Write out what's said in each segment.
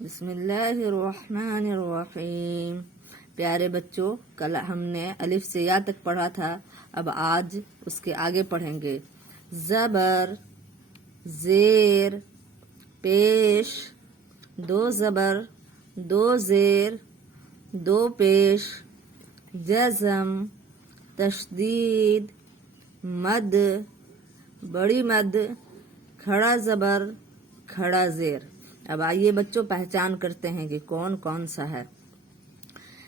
بسم اللہ الرحمن الرحیم۔ پیارے بچوں، کل ہم نے الف سے یا تک پڑھا تھا، اب آج اس کے آگے پڑھیں گے۔ زبر، زیر، پیش، دو زبر، دو زیر، دو پیش، جزم، تشدید، مد، بڑی مد، کھڑا زبر، کھڑا زیر۔ اب آئیے بچوں پہچان کرتے ہیں کہ کون کون سا ہے۔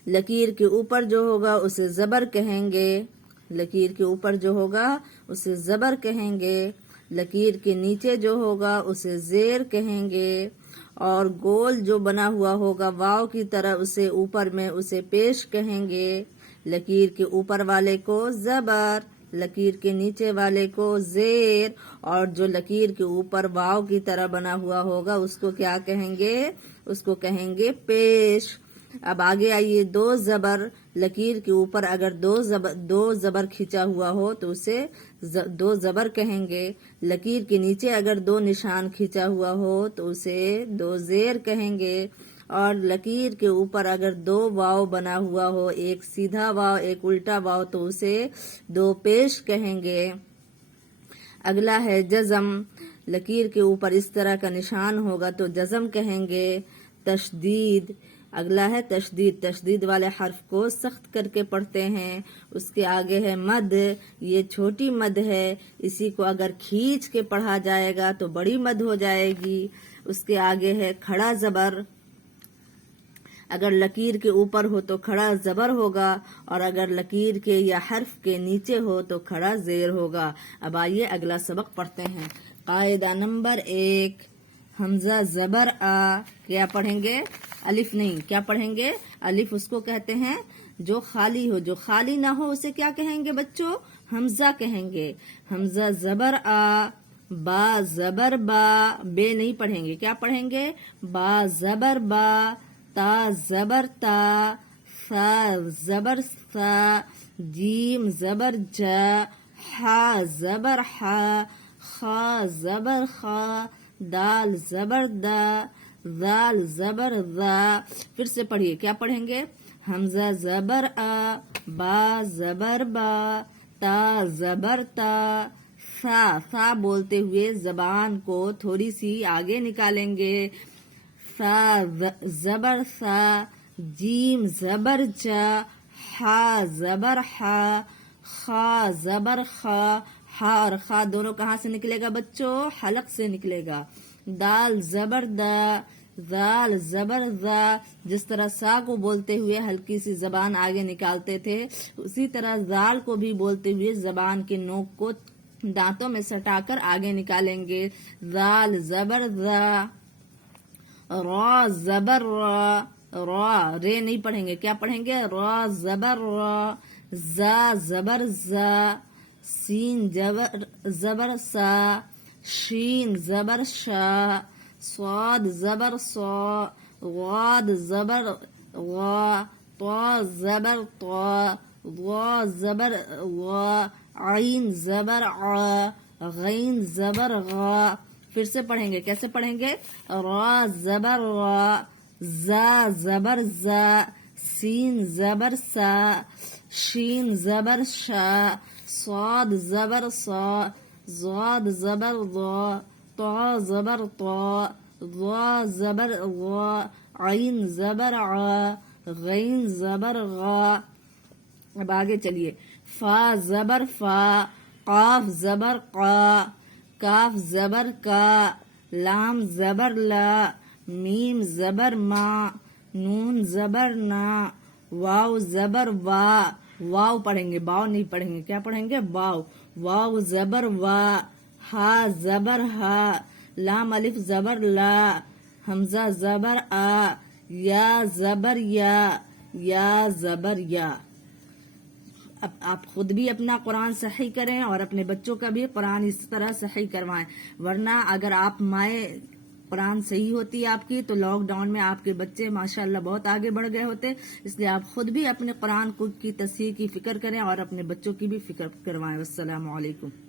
لکیر کے اوپر جو ہوگا اسے زبر کہیں گے، لکیر کے اوپر جو ہوگا اسے زبر کہیں گے، لکیر کے نیچے جو ہوگا اسے زیر کہیں گے، اور گول جو بنا ہوا ہوگا واو کی طرح اسے اوپر میں اسے پیش کہیں گے۔ لکیر کے اوپر والے کو زبر، لکیر کے نیچے والے کو زیر، اور جو لکیر کے اوپر واو کی طرح بنا ہوا ہوگا اس کو کیا کہیں گے؟ اس کو کہیں گے پیش۔ اب آگے آئیے، دو زبر، لکیر کے اوپر اگر دو زبر کھینچا ہوا ہو تو اسے دو زبر کہیں گے، لکیر کے نیچے اگر دو نشان کھینچا ہوا ہو تو اسے دو زیر کہیں گے، اور لکیر کے اوپر اگر دو واو بنا ہوا ہو، ایک سیدھا واو ایک الٹا واو، تو اسے دو پیش کہیں گے۔ اگلا ہے جزم، لکیر کے اوپر اس طرح کا نشان ہوگا تو جزم کہیں گے۔ تشدید، اگلا ہے تشدید، تشدید والے حرف کو سخت کر کے پڑھتے ہیں۔ اس کے آگے ہے مد، یہ چھوٹی مد ہے، اسی کو اگر کھینچ کے پڑھا جائے گا تو بڑی مد ہو جائے گی۔ اس کے آگے ہے کھڑا زبر، اگر لکیر کے اوپر ہو تو کھڑا زبر ہوگا، اور اگر لکیر کے یا حرف کے نیچے ہو تو کھڑا زیر ہوگا۔ اب آئیے اگلا سبق پڑھتے ہیں۔ قاعدہ نمبر 1، حمزہ زبر آ، کیا پڑھیں گے؟ الف نہیں، کیا پڑھیں گے؟ الف اس کو کہتے ہیں جو خالی ہو، جو خالی نہ ہو اسے کیا کہیں گے بچوں؟ حمزہ کہیں گے۔ حمزہ زبر آ، با زبر با، بے نہیں پڑھیں گے، کیا پڑھیں گے؟ با زبر با، تا زبر تا، ثا زبر ثا، جیم زبر جا، حا زبر حا، خا زبر خا، دال زبر دا، ذال زبر ذا۔ پھر سے پڑھیے، کیا پڑھیں گے؟ حمزہ زبر آ، با زبر با، تا زبر تا، ثا بولتے ہوئے زبان کو تھوڑی سی آگے نکالیں گے، ثا زبر ثا، جیم زبر جا، حا زبر حا، خا زبر خا، ہا اور خا دونوں کہاں سے نکلے گا بچوں؟ حلق سے نکلے گا۔ دال زبر دا، ذال زبر ذا، جس طرح سا کو بولتے ہوئے ہلکی سی زبان آگے نکالتے تھے، اسی طرح ذال کو بھی بولتے ہوئے زبان کے نوک کو دانتوں میں سٹا کر آگے نکالیں گے۔ ذال زبر ذا، را زبر را، را رے نہیں پڑھیں گے، کیا پڑھیں گے؟ را زبر را، زا زبر زا، سین زبر سا، شین زبر شا، صاد زبر صا، غاد زبر غا، طا زبر طا، ضا زبر غا، عین زبر عا، غین زبر غا۔ پھر سے پڑھیں گے، کیسے پڑھیں گے؟ را زبر را، زا زبر زا، سین زبر سا، شین زبر شا، صاد زبر صا، ضاد زبر ضا، طا زبر طا، ضا زبر ضا، عین زبر عا، غین زبر غا۔ اب آگے چلیے، فا زبر فا، قاف زبر قا، کاف زبر کا، لام زبر لا، میم زبر ما، نون زبر نا، واو زبر وا، واو پڑھیں گے، باؤ نہیں پڑھیں گے، کیا پڑھیں گے؟ واو، واو زبر وا، ہا زبر ہا، لام الف زبر لا، حمزہ زبر آ، یا زبر یا، یا زبر یا۔ اب آپ خود بھی اپنا قرآن صحیح کریں اور اپنے بچوں کا بھی قرآن اس طرح صحیح کروائیں، ورنہ اگر آپ مائیں قرآن صحیح ہوتی آپ کی تو لاک ڈاؤن میں آپ کے بچے ماشاءاللہ بہت آگے بڑھ گئے ہوتے۔ اس لیے آپ خود بھی اپنے قرآن کی تصحیح کی فکر کریں اور اپنے بچوں کی بھی فکر کروائیں۔ السلام علیکم۔